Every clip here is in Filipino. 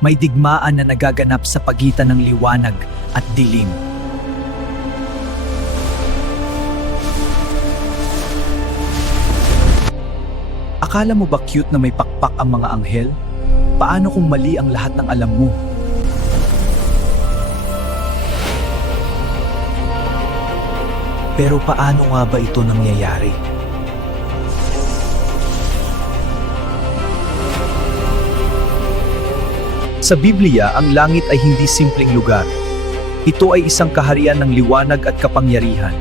May digmaan na nagaganap sa pagitan ng liwanag at dilim. Akala mo ba cute na may pakpak ang mga anghel? Paano kung mali ang lahat ng alam mo? Pero paano nga ba ito nangyayari? Sa Biblia, ang langit ay hindi simpleng lugar. Ito ay isang kaharian ng liwanag at kapangyarihan.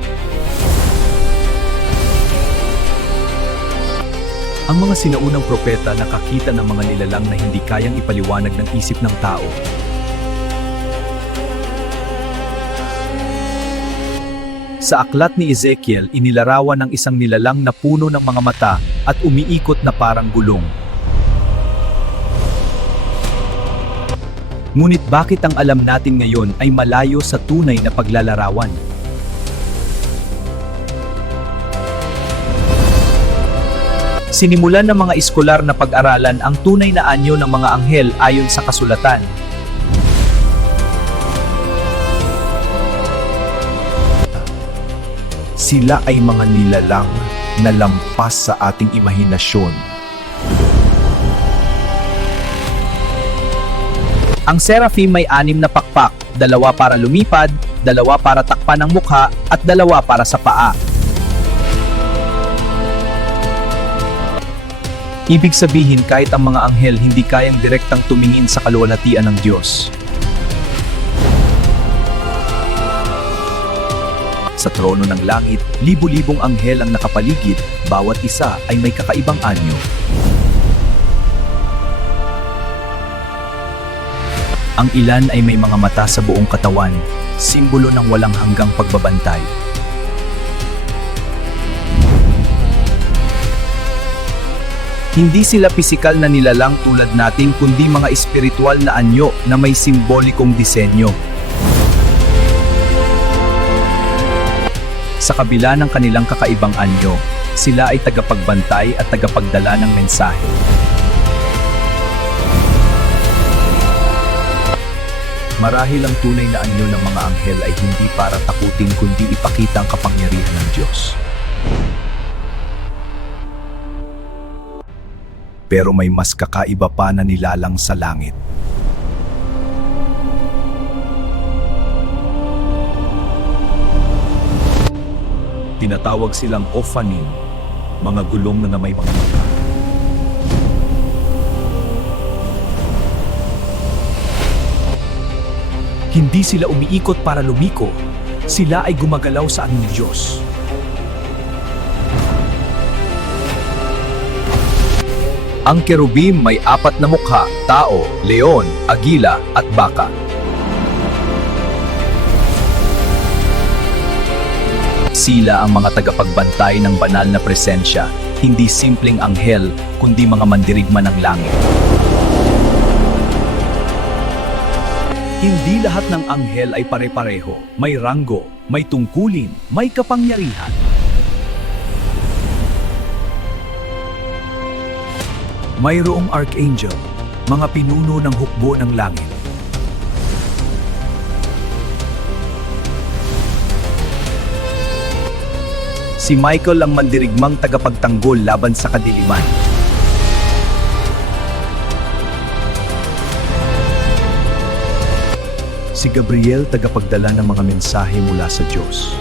Ang mga sinaunang propeta nakakita ng mga nilalang na hindi kayang ipaliwanag ng isip ng tao. Sa aklat ni Ezekiel, inilarawan ng isang nilalang na puno ng mga mata at umiikot na parang gulong. Ngunit bakit ang alam natin ngayon ay malayo sa tunay na paglalarawan? Sinimulan ng mga eskolar na pag-aralan ang tunay na anyo ng mga anghel ayon sa kasulatan. Sila ay mga nilalang na lampas sa ating imahinasyon. Ang seraphim may 6 na pakpak, 2 para lumipad, 2 para takpan ang mukha, at 2 para sa paa. Ibig sabihin kahit ang mga anghel hindi kayang direktang tumingin sa kaluwalhatian ng Diyos. Sa trono ng langit, libu-libong anghel ang nakapaligid, bawat isa ay may kakaibang anyo. Ang ilan ay may mga mata sa buong katawan, simbolo ng walang hanggang pagbabantay. Hindi sila pisikal na nilalang tulad natin kundi mga espiritual na anyo na may simbolikong disenyo. Sa kabila ng kanilang kakaibang anyo, sila ay tagapagbantay at tagapagdala ng mensahe. Marahil ang tunay na anyo ng mga anghel ay hindi para takutin kundi ipakita ang kapangyarihan ng Diyos. Pero may mas kakaiba pa na nilalang sa langit. Tinatawag silang Ophanim, mga gulong na may mga mata. Hindi sila umiikot para lumiko, sila ay gumagalaw sa anong Diyos. Ang kerubim may 4 na mukha, tao, leon, agila at baka. Sila ang mga tagapagbantay ng banal na presensya, hindi simpleng anghel, kundi mga mandirigma ng langit. Hindi lahat ng anghel ay pare-pareho, may ranggo, may tungkulin, may kapangyarihan. Mayroong archangel, mga pinuno ng hukbo ng langit. Si Michael ang mandirigmang tagapagtanggol laban sa kadiliman. Si Gabriel tagapagdala ng mga mensahe mula sa Diyos.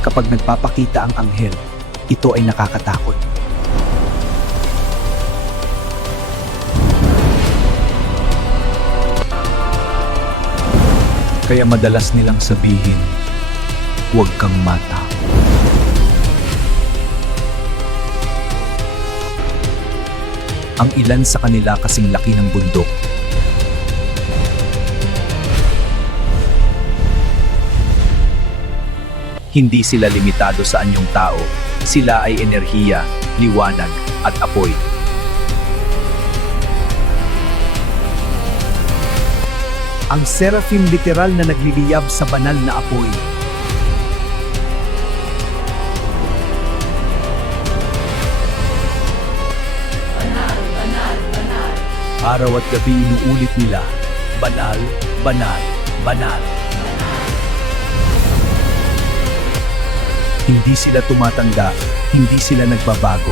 Kapag nagpapakita ang anghel, ito ay nakakatakot. Kaya madalas nilang sabihin, huwag kang matakot. Ang ilan sa kanila kasing laki ng bundok. Hindi sila limitado sa anyong tao, sila ay enerhiya, liwanag, at apoy. Ang seraphim literal na nagliliyab sa banal na apoy. Araw at gabi inuulit nila, banal, banal, banal. Hindi sila tumatanda, hindi sila nagbabago.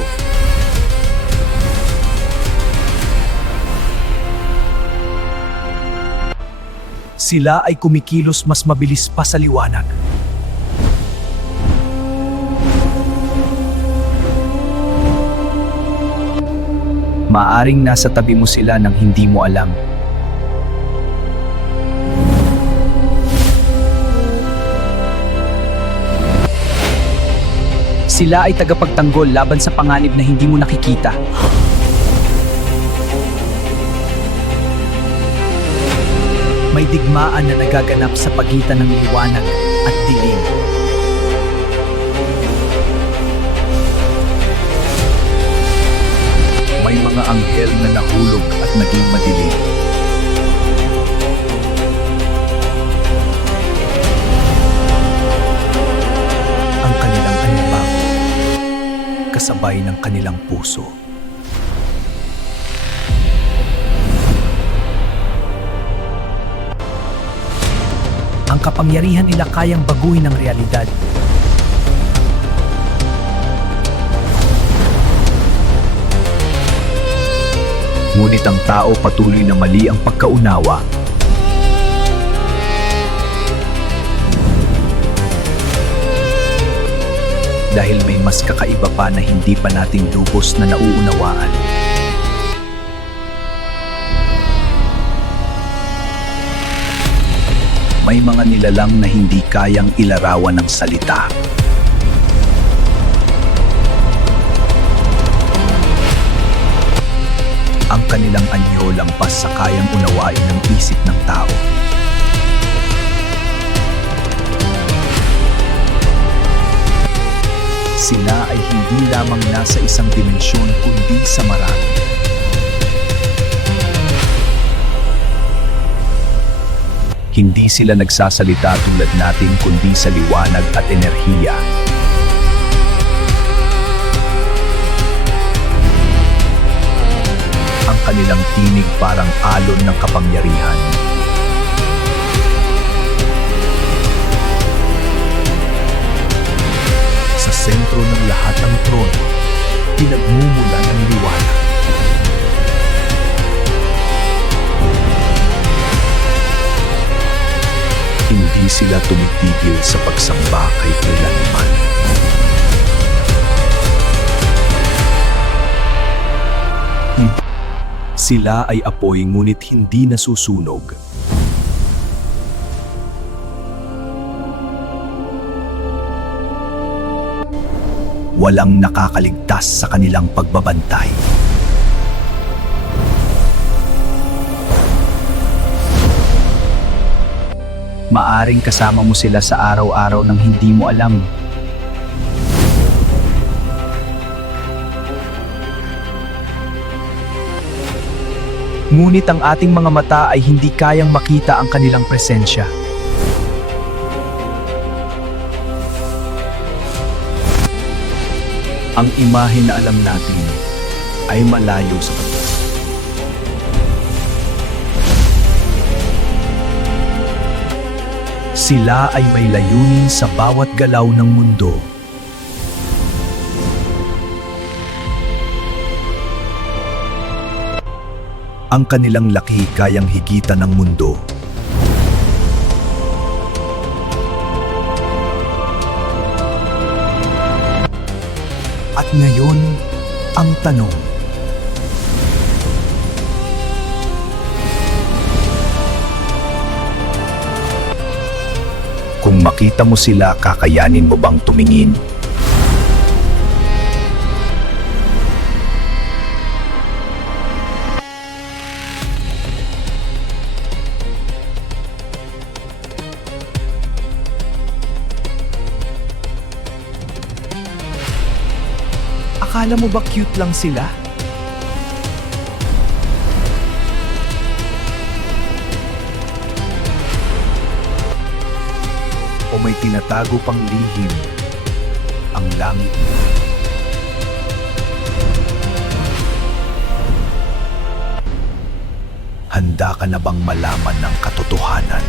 Sila ay kumikilos mas mabilis pa sa liwanag. Maaring nasa tabi mo sila nang hindi mo alam. Sila ay tagapagtanggol laban sa panganib na hindi mo nakikita. May digmaan na nagaganap sa pagitan ng liwanag at dilim. May mga anghel na nahulog at naging madilim. Ang kanilang animbago, kasabay ng kanilang puso. Ang kapangyarihan nila kayang baguhin ang realidad. Ngunit ang tao patuloy na mali ang pagkaunawa. Dahil may mas kakaiba pa na hindi pa nating lubos na nauunawaan. May mga nilalang na hindi kayang ilarawan ng salita. Ang kanilang anyo lampas sa kayang unawain ng isip ng tao. Sila ay hindi lamang nasa isang dimensyon kundi sa marami. Hindi sila nagsasalita tulad natin kundi sa liwanag at enerhiya. Ang kanilang tinig parang alon ng kapangyarihan. Sa sentro ng lahat ng trono, pinagmumulan ang liwanag. Hindi sila tumitigil sa pagsamba kay kailanman. Sila ay apoy ngunit hindi nasusunog. Walang nakakaligtas sa kanilang pagbabantay. Maaring kasama mo sila sa araw-araw nang hindi mo alam. Ngunit ang ating mga mata ay hindi kayang makita ang kanilang presensya. Ang imahe na alam natin ay malayo sa kanila. Sila ay may layunin sa bawat galaw ng mundo. Ang kanilang laki kayang higitan ng mundo. At ngayon, ang tanong. Kung makita mo sila, kakayanin mo bang tumingin? Akala mo ba cute lang sila? O may tinatago pang lihim ang langit? Handa ka na bang malaman ng katotohanan?